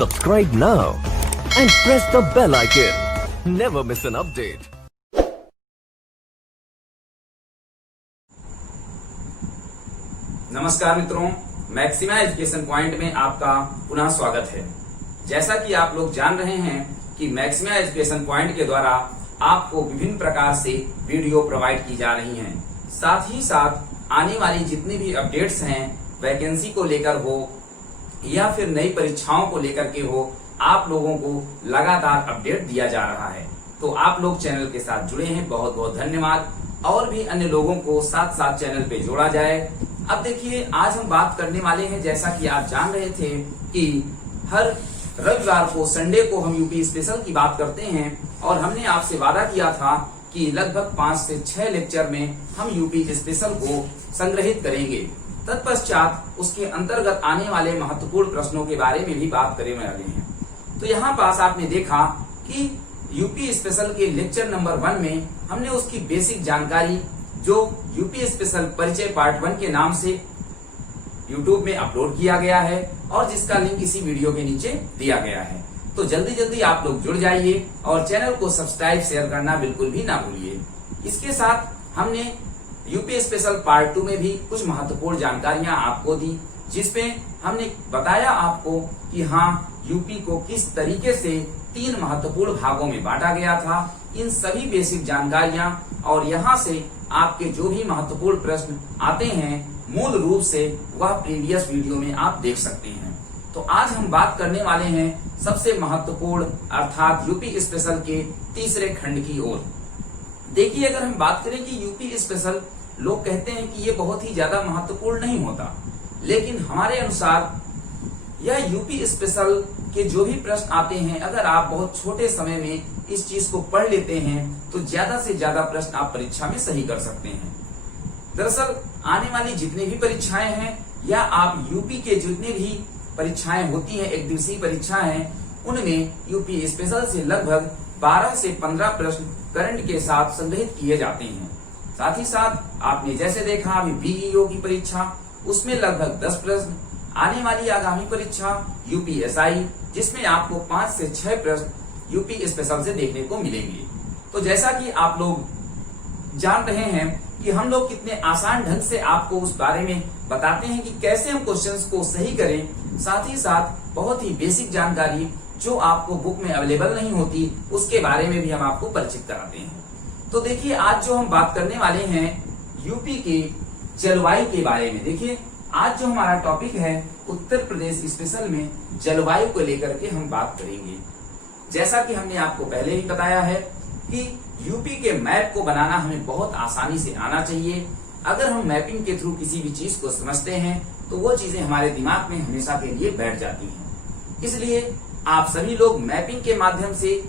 Subscribe now and press the bell icon. Never miss an update. नमस्कार मित्रों, maxima education point में आपका पुनः स्वागत है। जैसा कि आप लोग जान रहे हैं कि मैक्सिमा एजुकेशन पॉइंट के द्वारा आपको विभिन्न प्रकार से वीडियो प्रोवाइड की जा रही हैं। साथ ही साथ आने वाली जितनी भी अपडेट्स हैं, वैकेंसी को लेकर हो या फिर नई परीक्षाओं को लेकर के हो, आप लोगों को लगातार अपडेट दिया जा रहा है। तो आप लोग चैनल के साथ जुड़े हैं, बहुत बहुत धन्यवाद। और भी अन्य लोगों को साथ साथ चैनल पे जोड़ा जाए। अब देखिए, आज हम बात करने वाले हैं, जैसा कि आप जान रहे थे कि हर रविवार को, संडे को हम यूपी स्पेशल की बात करते हैं और हमने आपसे वादा किया था कि लगभग 5 से 6 लेक्चर में हम यूपी स्पेशल को संग्रहित करेंगे। तत्पश्चात उसके अंतर्गत आने वाले महत्वपूर्ण प्रश्नों के बारे में भी बात करने वाले हैं। तो यहाँ पास आपने देखा कि यूपी स्पेशल के लेक्चर नंबर 1 में हमने उसकी बेसिक जानकारी, जो यूपी स्पेशल परिचय पार्ट 1 के नाम से यूट्यूब में अपलोड किया गया है और जिसका लिंक इसी वीडियो के नीचे दिया गया है। तो जल्दी जल्दी आप लोग जुड़ जाइए और चैनल को सब्सक्राइब, शेयर करना बिल्कुल भी ना भूलिए। इसके साथ हमने यूपी स्पेशल पार्ट 2 में भी कुछ महत्वपूर्ण जानकारियां आपको दी, जिसमें हमने बताया आपको कि हाँ, यूपी को किस तरीके से 3 महत्वपूर्ण भागों में बांटा गया था। इन सभी बेसिक जानकारियां और यहाँ से आपके जो भी महत्वपूर्ण प्रश्न आते हैं, मूल रूप से वह प्रीवियस वीडियो में आप देख सकते हैं। तो आज हम बात करने वाले हैं सबसे महत्वपूर्ण अर्थात यूपी स्पेशल के तीसरे खंड की ओर। देखिए, अगर हम बात करें कि यूपी स्पेशल, लोग कहते हैं कि ये बहुत ही ज्यादा महत्वपूर्ण नहीं होता, लेकिन हमारे अनुसार यह यूपी स्पेशल के जो भी प्रश्न आते हैं, अगर आप बहुत छोटे समय में इस चीज को पढ़ लेते हैं तो ज्यादा से ज्यादा प्रश्न आप परीक्षा में सही कर सकते हैं। दरअसल आने वाली जितनी भी परीक्षाएं हैं या आप यूपी के जितने भी परीक्षाएं होती हैं, एक दिवसीय परीक्षाएं, उनमें यूपी स्पेशल से लगभग 12 से 15 प्रश्न करंट के साथ संग्रहित किए जाते हैं। साथ ही साथ आपने जैसे देखा अभी बीईओ की परीक्षा, उसमें लगभग 10 प्रश्न। आने वाली आगामी परीक्षा यूपीएसआई, जिसमें आपको 5 से 6 प्रश्न यूपी स्पेशल से देखने को मिलेंगे। तो जैसा कि आप लोग जान रहे हैं कि हम लोग कितने आसान ढंग से आपको उस बारे में बताते हैं कि कैसे हम क्वेश्चंस को सही करें। साथ ही साथ बहुत ही बेसिक जानकारी जो आपको बुक में अवेलेबल नहीं होती, उसके बारे में भी हम आपको परिचित कराते हैं। तो देखिए, आज जो हम बात करने वाले हैं यूपी के जलवायु के बारे में। देखिए, आज जो हमारा टॉपिक है उत्तर प्रदेश स्पेशल में जलवायु को लेकर के हम बात करेंगे। जैसा कि हमने आपको पहले ही बताया है कि यूपी के मैप को बनाना हमें बहुत आसानी से आना चाहिए। अगर हम मैपिंग के थ्रू किसी भी चीज को समझते हैं तो वो चीजें हमारे दिमाग में हमेशा के लिए बैठ जाती हैं। इसलिए आप सभी लोग मैपिंग के माध्यम से,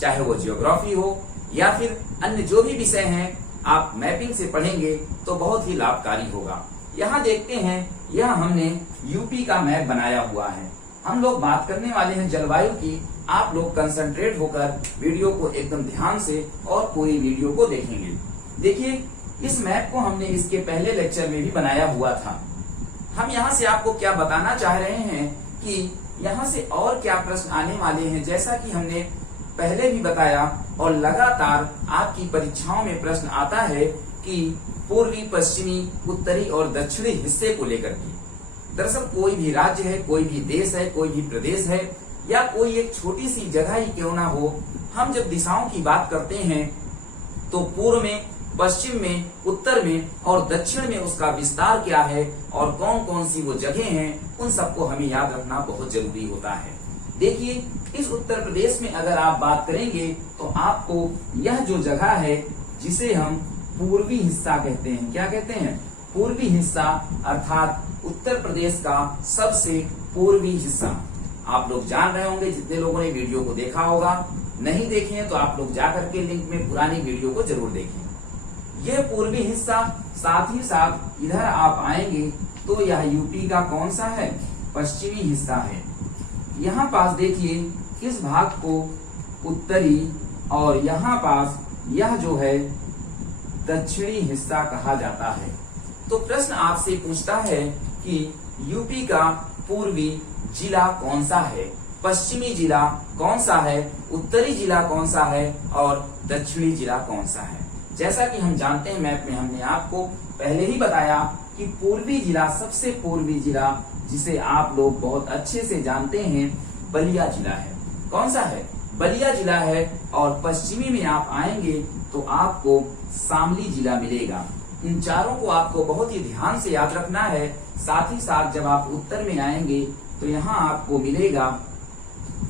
चाहे वो जियोग्राफी हो या फिर अन्य जो भी विषय हैं, आप मैपिंग से पढ़ेंगे तो बहुत ही लाभकारी होगा। यहाँ देखते हैं, यह हमने यूपी का मैप बनाया हुआ है। हम लोग बात करने वाले हैं जलवायु की। आप लोग कंसंट्रेट होकर वीडियो को एकदम ध्यान से और पूरी वीडियो को देखेंगे। देखिए, इस मैप को हमने इसके पहले लेक्चर में भी बनाया हुआ था। हम यहाँ से आपको क्या बताना चाह रहे हैं कि यहाँ से और क्या प्रश्न आने वाले हैं। जैसा कि हमने पहले भी बताया और लगातार आपकी परीक्षाओं में प्रश्न आता है कि पूर्वी, पश्चिमी, उत्तरी और दक्षिणी हिस्से को लेकर के। दरअसल कोई भी राज्य है, कोई भी देश है, कोई भी प्रदेश है या कोई एक छोटी सी जगह ही क्यों ना हो, हम जब दिशाओं की बात करते हैं तो पूर्व में, पश्चिम में, उत्तर में और दक्षिण में उसका विस्तार क्या है और कौन कौन सी वो जगह हैं, उन सबको हमें याद रखना बहुत जरूरी होता है। देखिए, इस उत्तर प्रदेश में अगर आप बात करेंगे तो आपको यह जो जगह है, जिसे हम पूर्वी हिस्सा कहते हैं, क्या कहते हैं, पूर्वी हिस्सा, अर्थात उत्तर प्रदेश का सबसे पूर्वी हिस्सा। आप लोग जान रहे होंगे, जितने लोगों ने वीडियो को देखा होगा। नहीं देखे हैं तो आप लोग जाकर के लिंक में पुरानी वीडियो को जरूर देखें। यह पूर्वी हिस्सा, साथ ही साथ इधर आप आएंगे तो यह यूपी का कौन सा है, पश्चिमी हिस्सा है। यहाँ पास देखिए, इस भाग को उत्तरी और यहाँ पास यह जो है दक्षिणी हिस्सा कहा जाता है। तो प्रश्न आपसे पूछता है कि यूपी का पूर्वी जिला कौन सा है। पश्चिमी जिला कौन सा है, उत्तरी जिला कौन सा है और दक्षिणी जिला कौन सा है। जैसा कि हम जानते हैं मैप में हमने आपको पहले ही बताया कि पूर्वी जिला, सबसे पूर्वी जिला जिसे आप लोग बहुत अच्छे से जानते हैं, बलिया जिला है। कौन सा है? बलिया जिला है। और पश्चिमी में आप आएंगे तो आपको शामली जिला मिलेगा। इन चारों को आपको बहुत ही ध्यान से याद रखना है। साथ ही साथ जब आप उत्तर में आएंगे तो यहाँ आपको मिलेगा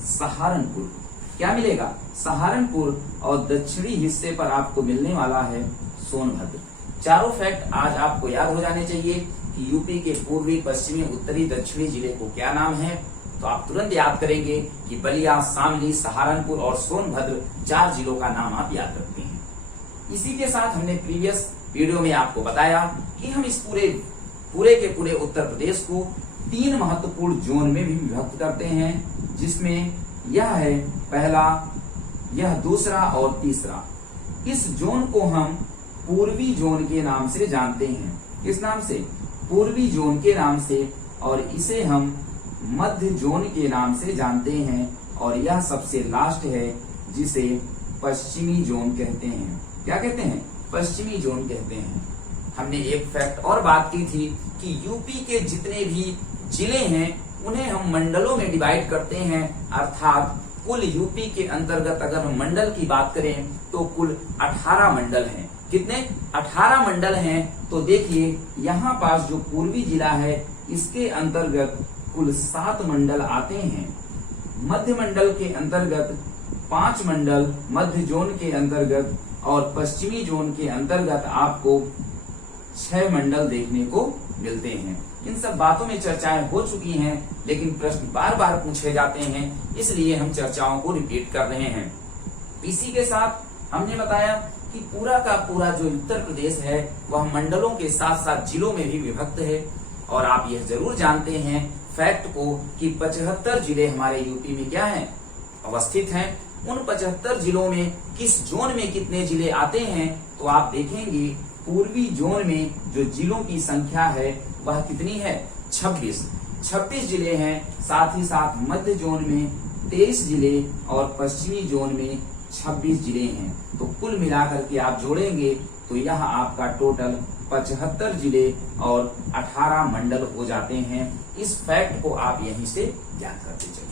सहारनपुर। क्या मिलेगा? सहारनपुर। और दक्षिणी हिस्से पर आपको मिलने वाला है सोनभद्र। चारों फैक्ट आज आपको याद हो जाने चाहिए कि यूपी के पूर्वी, पश्चिमी, उत्तरी, दक्षिणी जिले को क्या नाम है। तो आप तुरंत याद करेंगे कि बलिया, शामली, सहारनपुर और सोनभद्र 4 जिलों का नाम आप याद रखते हैं। इसी के साथ हमने प्रीवियस वीडियो में आपको बताया कि हम इस पूरे के पूरे उत्तर प्रदेश को 3 महत्वपूर्ण जोन में भी विभक्त करते हैं, जिसमें यह है पहला, यह दूसरा और तीसरा। इस जोन को हम पूर्वी जोन के नाम से जानते हैं। किस नाम से? पूर्वी जोन के नाम से। और इसे हम मध्य जोन के नाम से जानते हैं। और यह सबसे लास्ट है जिसे पश्चिमी जोन कहते हैं। क्या कहते हैं? पश्चिमी जोन कहते हैं। हमने एक फैक्ट और बात की थी कि यूपी के जितने भी जिले हैं उन्हें हम मंडलों में डिवाइड करते हैं। अर्थात कुल यूपी के अंतर्गत अगर हम मंडल की बात करें तो कुल 18 मंडल हैं। कितने? 18 मंडल हैं। तो देखिए यहाँ पास जो पूर्वी जिला है इसके अंतर्गत कुल 7 मंडल आते हैं। मध्य मंडल के अंतर्गत 5 मंडल मध्य जोन के अंतर्गत, और पश्चिमी जोन के अंतर्गत आपको 6 मंडल देखने को मिलते हैं। इन सब बातों में चर्चाएं हो चुकी हैं, लेकिन प्रश्न बार बार पूछे जाते हैं, इसलिए हम चर्चाओं को रिपीट कर रहे हैं। इसी के साथ हमने बताया कि पूरा का पूरा जो उत्तर प्रदेश है वह मंडलों के साथ साथ जिलों में भी विभक्त है। और आप यह जरूर जानते हैं फैक्ट को कि 75 जिले हमारे यूपी में क्या हैं? अवस्थित हैं। उन 75 जिलों में किस जोन में कितने जिले आते हैं? तो आप देखेंगे पूर्वी जोन में जो जिलों की संख्या है वह कितनी है? 26 जिले हैं। साथ ही साथ मध्य जोन में 23 जिले और पश्चिमी जोन में 26 जिले हैं। तो कुल मिलाकर के आप जोड़ेंगे तो यह आपका टोटल 75 जिले और 18 मंडल हो जाते हैं। इस फैक्ट को आप यहीं से याद करते चलिए।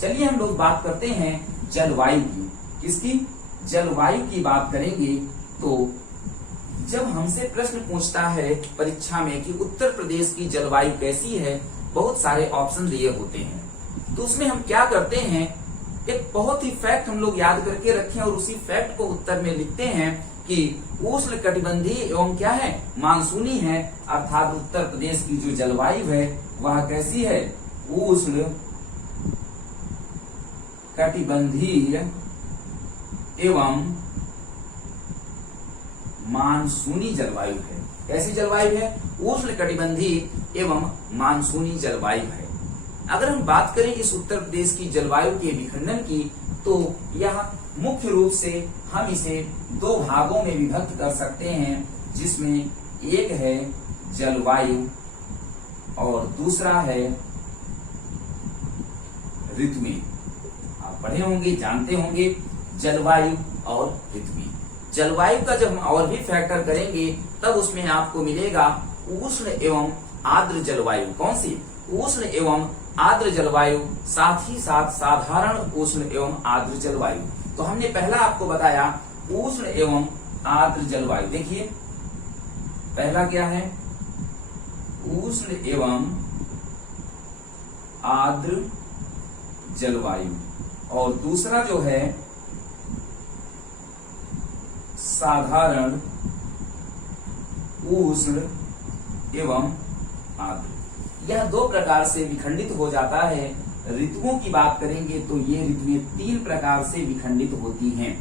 चलिए हम लोग बात करते हैं जलवायु की। किसकी? जलवायु की बात करेंगे तो जब हमसे प्रश्न पूछता है परीक्षा में कि उत्तर प्रदेश की जलवायु कैसी है, बहुत सारे ऑप्शन दिए होते हैं। तो उसमें हम क्या करते हैं, एक बहुत ही फैक्ट हम लोग याद करके रखें और उसी फैक्ट को उत्तर में लिखते हैं कि उष्ण कटिबंधीय एवं क्या है? मानसूनी है। अर्थात उत्तर प्रदेश की जो जलवायु है वह कैसी है? उष्ण कटिबंधीय एवं मानसूनी जलवायु है। कैसी जलवायु है? उष्ण कटिबंधीय एवं मानसूनी जलवायु है। अगर हम बात करें इस उत्तर प्रदेश की जलवायु के विखंडन की तो यह मुख्य रूप से हम इसे 2 भागों में विभक्त कर सकते हैं, जिसमें एक है जलवायु और दूसरा है ऋतुएं। आप पढ़े होंगे, जानते होंगे जलवायु और ऋतुएं। जलवायु का जब हम और भी फैक्टर करेंगे तब उसमें आपको मिलेगा उष्ण एवं आर्द्र जलवायु। कौन सी? उष्ण एवं आर्द्र जलवायु। साथ ही साथ साधारण उष्ण एवं आर्द्र जलवायु। तो हमने पहला आपको बताया उष्ण एवं आर्द्र जलवायु। देखिए पहला क्या है? उष्ण एवं आर्द्र जलवायु। और दूसरा जो है साधारण उष्ण एवं आर्द्र। यह 2 प्रकार से विखंडित हो जाता है। ऋतुओं की बात करेंगे तो ये ऋतुएं 3 प्रकार से विखंडित होती हैं।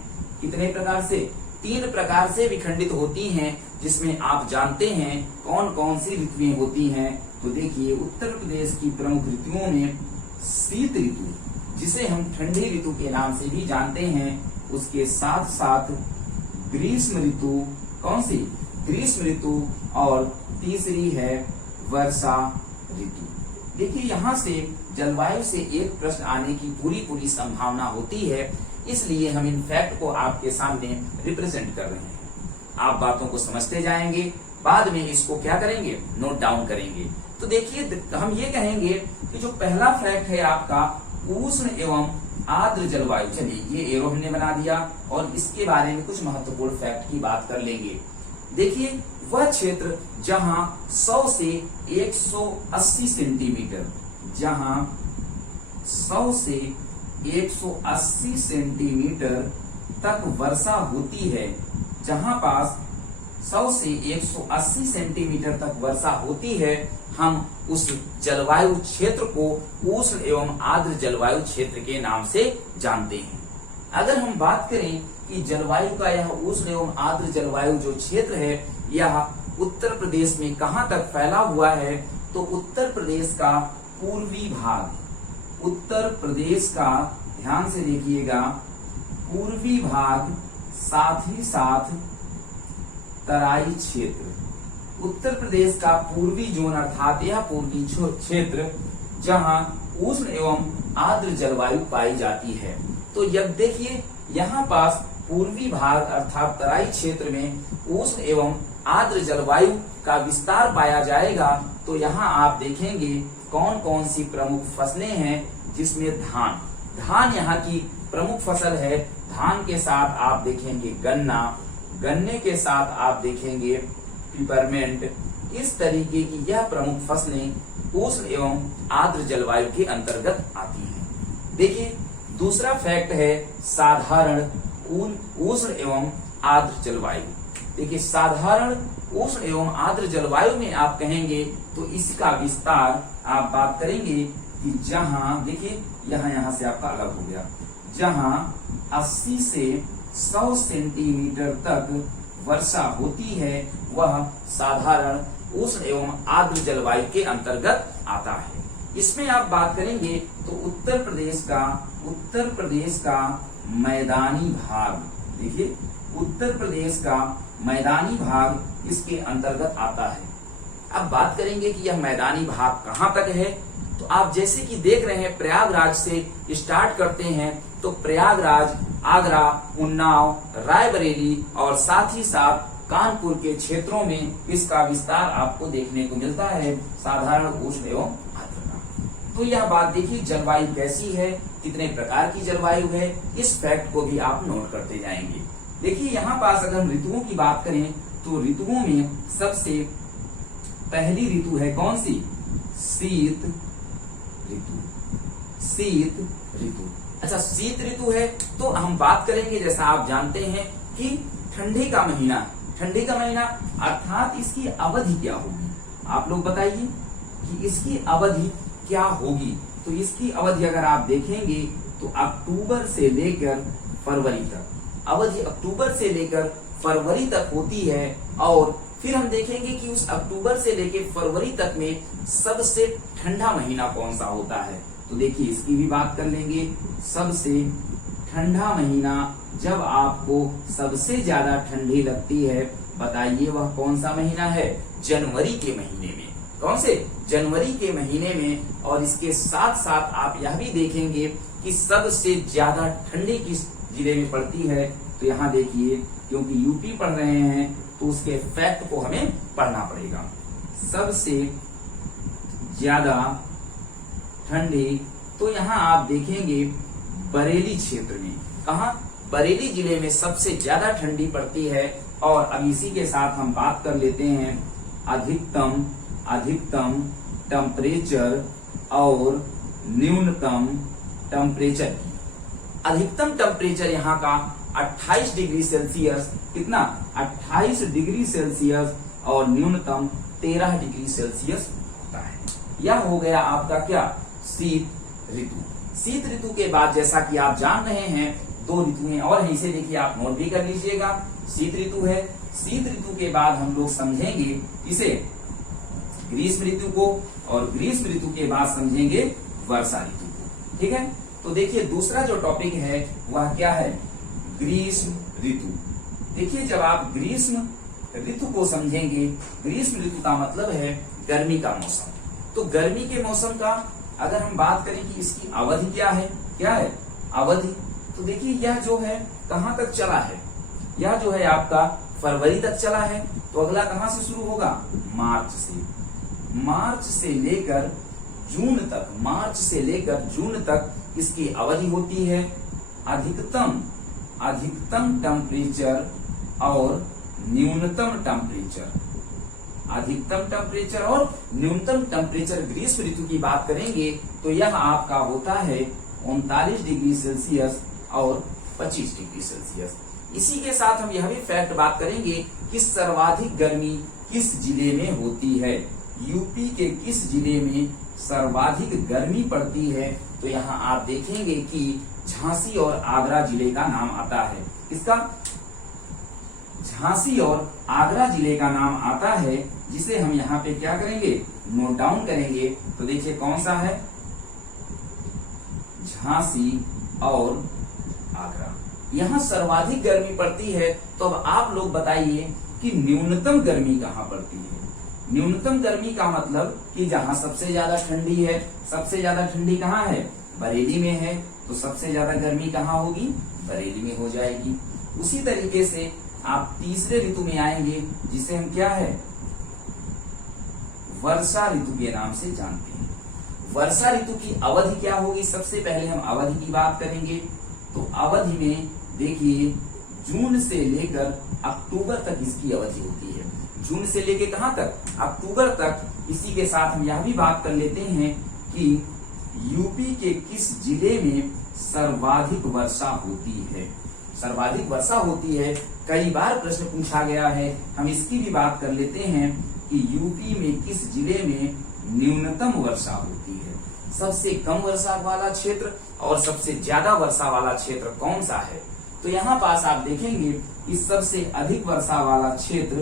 कितने प्रकार से? 3 प्रकार से विखंडित होती हैं, जिसमें आप जानते हैं कौन कौन सी ऋतुएं होती हैं। तो देखिए उत्तर प्रदेश की प्रमुख ऋतुओं में शीत ऋतु, जिसे हम ठंडी ऋतु के नाम से भी जानते हैं, उसके साथ साथ ग्रीष्म ऋतु। कौन सी? ग्रीष्म ऋतु। और तीसरी है वर्षा ऋतु। देखिए यहाँ से जलवायु से एक प्रश्न आने की पूरी संभावना होती है, इसलिए हम इन फैक्ट को आपके सामने रिप्रेजेंट कर रहे हैं। आप बातों को समझते जाएंगे, बाद में इसको क्या करेंगे, नोट डाउन करेंगे। तो देखिए हम ये कहेंगे कि जो पहला फैक्ट है आपका उष्ण एवं आर्द्र जलवायु, चलिए ये एरो हमने बना दिया और इसके बारे में कुछ महत्वपूर्ण फैक्ट की बात कर लेंगे। देखिए वह क्षेत्र जहां 100 से 180 सेंटीमीटर, जहां 100 से 180 सेंटीमीटर तक वर्षा होती है, जहां पास 100 से 180 सेंटीमीटर तक वर्षा होती है, हम उस जलवायु क्षेत्र को उष्ण एवं आर्द्र जलवायु क्षेत्र के नाम से जानते हैं। अगर हम बात करें कि जलवायु का यह उष्ण एवं आर्द्र जलवायु जो क्षेत्र है, यह उत्तर प्रदेश में कहां तक फैला हुआ है, तो उत्तर प्रदेश का पूर्वी भाग, उत्तर प्रदेश का, ध्यान से देखिएगा, पूर्वी भाग, साथ ही साथ तराई क्षेत्र, उत्तर प्रदेश का पूर्वी जोन अर्थात यह पूर्वी क्षेत्र जहां उष्ण एवं आर्द्र जलवायु पाई जाती है। तो जब देखिए यहाँ पास पूर्वी भाग अर्थात तराई क्षेत्र में उष्ण एवं आर्द्र जलवायु का विस्तार पाया जाएगा, तो यहाँ आप देखेंगे कौन कौन सी प्रमुख फसलें हैं, जिसमें धान यहाँ की प्रमुख फसल है। धान के साथ आप देखेंगे गन्ना, गन्ने के साथ आप देखेंगे पिपरमेंट। इस तरीके की यह प्रमुख फसलें उष्ण एवं आर्द्र जलवायु के अंतर्गत आती हैं। देखिए दूसरा फैक्ट है साधारण उष्ण एवं आर्द्र जलवायु। देखिए साधारण उष्ण एवं आर्द्र जलवायु में आप कहेंगे तो इसका विस्तार आप बात करेंगे कि जहां, देखिए यहाँ से आपका अलग हो गया, जहां 80 से 100 सेंटीमीटर तक वर्षा होती है, वह साधारण उष्ण एवं आर्द्र जलवायु के अंतर्गत आता है। इसमें आप बात करेंगे तो उत्तर प्रदेश का मैदानी भाग, देखिए उत्तर प्रदेश का मैदानी भाग इसके अंतर्गत आता है। अब बात करेंगे कि यह मैदानी भाग कहां तक है, तो आप जैसे कि देख रहे हैं प्रयागराज से स्टार्ट करते हैं, तो प्रयागराज, आगरा, उन्नाव, रायबरेली और साथ ही साथ कानपुर के क्षेत्रों में इसका विस्तार आपको देखने को मिलता है, साधारण उष्ण एवं आर्द्र का। तो यह बात देखिए जलवायु कैसी है, कितने प्रकार की जलवायु है, इस फैक्ट को भी आप नोट करते जाएंगे। देखिए यहाँ पास अगर हम ऋतुओं की बात करें तो ऋतुओं में सबसे पहली ऋतु है कौन सी, शीत ऋतु। शीत ऋतु, अच्छा शीत ऋतु है तो हम बात करेंगे, जैसा आप जानते हैं कि ठंडी का महीना, ठंडी का महीना अर्थात इसकी अवधि क्या होगी, आप लोग बताइए कि इसकी अवधि क्या होगी। तो इसकी अवधि अगर आप देखेंगे तो अक्टूबर से लेकर फरवरी तक, अवधि अक्टूबर से लेकर फरवरी तक होती है। और फिर हम देखेंगे कि उस अक्टूबर से लेकर फरवरी तक में सबसे ठंडा महीना कौन सा होता है, तो देखिए इसकी भी बात कर लेंगे। सबसे ठंडा महीना जब आपको सबसे ज्यादा ठंडी लगती है, बताइए वह कौन सा महीना है, जनवरी के महीने में। कौन से, जनवरी के महीने में। और इसके साथ साथ आप यह भी देखेंगे कि सबसे ज्यादा ठंडी किस जिले में पड़ती है, तो यहाँ देखिए क्योंकि यूपी पढ़ रहे हैं तो उसके फैक्ट को हमें पढ़ना पड़ेगा। सबसे ज्यादा ठंडी तो यहाँ आप देखेंगे बरेली क्षेत्र में, कहा, बरेली जिले में सबसे ज्यादा ठंडी पड़ती है। और अब इसी के साथ हम बात कर लेते हैं अधिकतम टेम्परेचर और न्यूनतम टेम्परेचर की। अधिकतम टेम्परेचर यहाँ का 28 डिग्री सेल्सियस, कितना, 28 डिग्री सेल्सियस, और न्यूनतम 13 डिग्री सेल्सियस होता है। यह हो गया आपका क्या, शीत ऋतु। शीत ऋतु के बाद जैसा कि आप जान रहे हैं दो ऋतुएं और हैं, इसे देखिए आप नोट भी कर लीजिएगा। शीत ऋतु है, शीत ऋतु के बाद हम लोग समझेंगे इसे ग्रीष्म ऋतु को, और ग्रीष्म ऋतु के बाद समझेंगे वर्षा ऋतु को। ठीक है, तो देखिए दूसरा जो टॉपिक है वह क्या है, ग्रीष्म ऋतु। देखिए जब आप ग्रीष्म ऋतु को समझेंगे, ग्रीष्म ऋतु का मतलब है गर्मी का मौसम। तो गर्मी के मौसम का अगर हम बात करें कि इसकी अवधि क्या है अवधि, तो देखिए यह जो है कहां तक चला है, यह जो है आपका फरवरी तक चला है। तो अगला कहां से शुरू होगा, मार्च से लेकर जून तक, मार्च से लेकर जून तक इसकी अवधि होती है। अधिकतम टेम्परेचर और न्यूनतम टेम्परेचर, अधिकतम टेम्परेचर और न्यूनतम टेम्परेचर ग्रीष्म ऋतु की बात करेंगे तो यह आपका होता है 39 डिग्री सेल्सियस और 25 डिग्री सेल्सियस। इसी के साथ हम यह भी फैक्ट बात करेंगे कि सर्वाधिक गर्मी किस जिले में होती है, यूपी के किस जिले में सर्वाधिक गर्मी पड़ती है। तो यहाँ आप देखेंगे कि झांसी और आगरा जिले का नाम आता है। इसका झांसी और आगरा जिले का नाम आता है, जिसे हम यहाँ पे क्या करेंगे, नोट डाउन करेंगे। तो देखिए कौन सा है, झांसी और आगरा, यहाँ सर्वाधिक गर्मी पड़ती है। तो अब आप लोग बताइए कि न्यूनतम गर्मी कहाँ पड़ती है। न्यूनतम गर्मी का मतलब कि जहां सबसे ज्यादा ठंडी है, सबसे ज्यादा ठंडी कहाँ है, बरेली में है, तो सबसे ज्यादा गर्मी कहाँ होगी, बरेली में हो जाएगी। उसी तरीके से आप तीसरे ऋतु में आएंगे, जिसे हम क्या है, वर्षा ऋतु के नाम से जानते हैं। वर्षा ऋतु की अवधि क्या होगी, सबसे पहले हम अवधि की बात करेंगे। तो अवधि में देखिए जून से लेकर अक्टूबर तक इसकी अवधि होती है, जून से लेकर कहां तक, अक्टूबर तक। इसी के साथ हम यह भी बात कर लेते हैं कि यूपी के किस जिले में सर्वाधिक वर्षा होती है, सर्वाधिक वर्षा होती है। कई बार प्रश्न पूछा गया है, हम इसकी भी बात कर लेते हैं कि यूपी में किस जिले में न्यूनतम वर्षा होती है। सबसे कम वर्षा वाला क्षेत्र और सबसे ज्यादा वर्षा वाला क्षेत्र कौन सा है। तो यहाँ पास आप देखेंगे कि सबसे अधिक वर्षा वाला क्षेत्र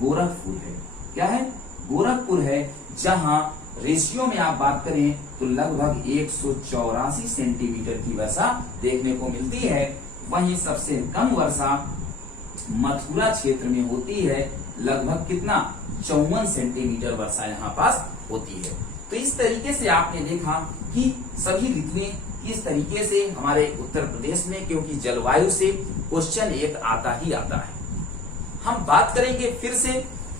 गोरखपुर है। क्या है, गोरखपुर है, जहां रेशियो में आप बात करें तो लगभग 184 सेंटीमीटर की वर्षा देखने को मिलती है। वहीं सबसे कम वर्षा मथुरा क्षेत्र में होती है, लगभग कितना, 54 सेंटीमीटर वर्षा यहाँ पास होती है। तो इस तरीके से आपने देखा कि सभी ऋतुएं किस तरीके से हमारे उत्तर प्रदेश में, क्योंकि जलवायु से क्वेश्चन एक आता ही आता है। हम बात करेंगे फिर से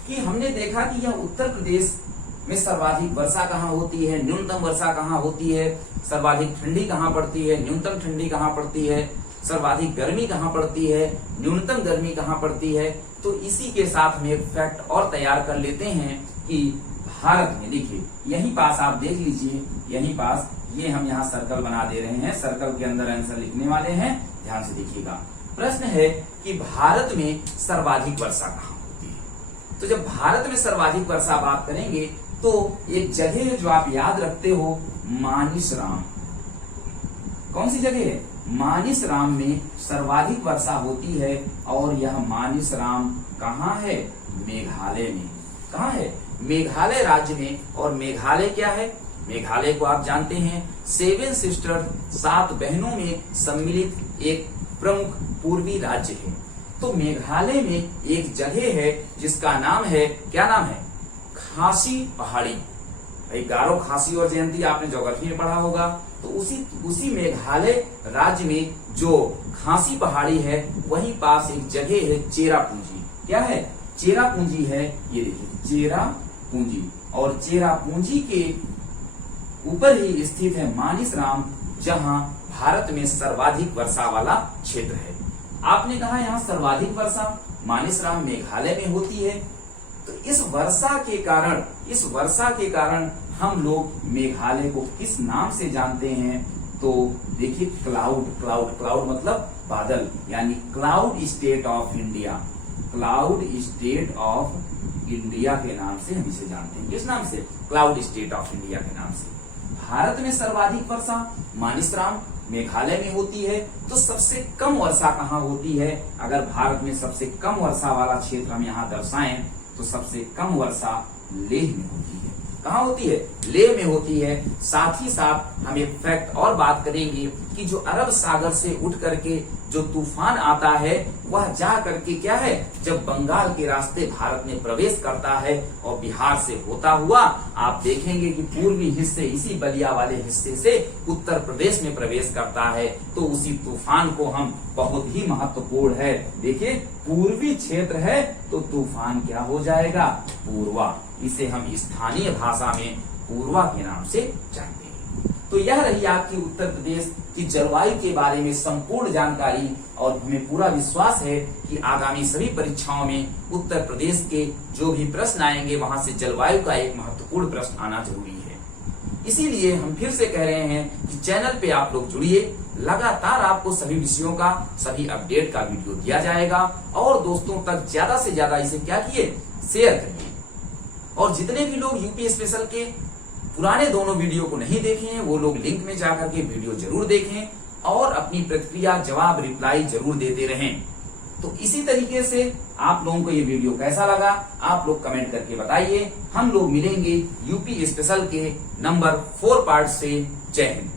कि हमने देखा कि यह उत्तर प्रदेश में सर्वाधिक वर्षा कहाँ होती है, न्यूनतम वर्षा कहाँ होती है, सर्वाधिक ठंडी कहाँ पड़ती है, न्यूनतम ठंडी कहाँ पड़ती है, सर्वाधिक गर्मी कहाँ पड़ती है, न्यूनतम गर्मी कहाँ पड़ती है। तो इसी के साथ में एक फैक्ट और तैयार कर लेते हैं कि भारत में देखिए यहीं पास आप देख लीजिए, यहीं पास ये हम यहाँ सर्कल बना दे रहे हैं, सर्कल के अंदर आंसर लिखने वाले हैं, ध्यान से देखिएगा। प्रश्न है कि भारत में सर्वाधिक वर्षा कहाँ होती है। तो जब भारत में सर्वाधिक वर्षा बात करेंगे तो एक जगह है जो आप याद रखते हो, मानिसराम। कौन सी जगह है, मानिसराम में सर्वाधिक वर्षा होती है। और यह मानिसराम कहाँ है, मेघालय में। कहाँ है, मेघालय राज्य में। और मेघालय क्या है, मेघालय को आप जानते हैं 7 सिस्टर, 7 बहनों में सम्मिलित एक प्रमुख पूर्वी राज्य है। तो मेघालय में एक जगह है जिसका नाम है, क्या नाम है, खासी पहाड़ी। भाई गारो, खासी और जयंती आपने ज्योग्राफी में पढ़ा होगा। तो उसी मेघालय राज्य में जो खासी पहाड़ी है, वहीं पास एक जगह है चेरापूंजी। क्या है, चेरापूंजी है, ये देखिए चेरापूंजी। और चेरापूंजी के ऊपर ही स्थित है मानिसराम, जहां भारत में सर्वाधिक वर्षा वाला क्षेत्र है। आपने कहा यहाँ सर्वाधिक वर्षा मानिसराम मेघालय में होती है। तो इस वर्षा के कारण हम लोग मेघालय को किस नाम से जानते हैं। तो देखिए क्लाउड मतलब बादल, यानी cloud state of India, cloud state of India के नाम से हम इसे जानते हैं। किस नाम से, क्लाउड स्टेट ऑफ इंडिया के नाम से। भारत में सर्वाधिक वर्षा मानिसराम मेघालय में होती है। तो सबसे कम वर्षा कहाँ होती है, अगर भारत में सबसे कम वर्षा वाला क्षेत्र हम यहाँ दर्शाएं तो सबसे कम वर्षा लेह में होती है। कहाँ होती है? लेह में होती है। साथ ही साथ हम एक फैक्ट और बात करेंगे कि जो अरब सागर से उठ करके जो तूफान आता है वह जा करके क्या है, जब बंगाल के रास्ते भारत में प्रवेश करता है और बिहार से होता हुआ आप देखेंगे कि पूर्वी हिस्से इसी बलिया वाले हिस्से से उत्तर प्रदेश में प्रवेश करता है। तो उसी तूफान को हम बहुत ही महत्वपूर्ण है, देखिए पूर्वी क्षेत्र है तो तूफान क्या हो जाएगा? पूर्वा। इसे हम स्थानीय भाषा में पूर्वा के नाम से जानते हैं। तो यह रही आपकी उत्तर प्रदेश की जलवायु के बारे में संपूर्ण जानकारी और हमें पूरा विश्वास है कि आगामी सभी परीक्षाओं में उत्तर प्रदेश के जो भी प्रश्न आएंगे वहां से जलवायु का एक महत्वपूर्ण प्रश्न आना जरूरी है। इसीलिए हम फिर से कह रहे हैं कि चैनल पे आप लोग जुड़िए, लगातार आपको सभी विषयों का, सभी अपडेट का वीडियो दिया जाएगा और दोस्तों तक ज्यादा से ज्यादा इसे क्या किए, शेयर करिए। और जितने भी लोग यूपी स्पेशल के पुराने दोनों वीडियो को नहीं देखे हैं वो लोग लिंक में जाकर के वीडियो जरूर देखें और अपनी प्रतिक्रिया, जवाब, रिप्लाई जरूर देते रहें। तो इसी तरीके से आप लोगों को ये वीडियो कैसा लगा आप लोग कमेंट करके बताइए। हम लोग मिलेंगे यूपी स्पेशल के नंबर 4 पार्ट से। जय हिंद।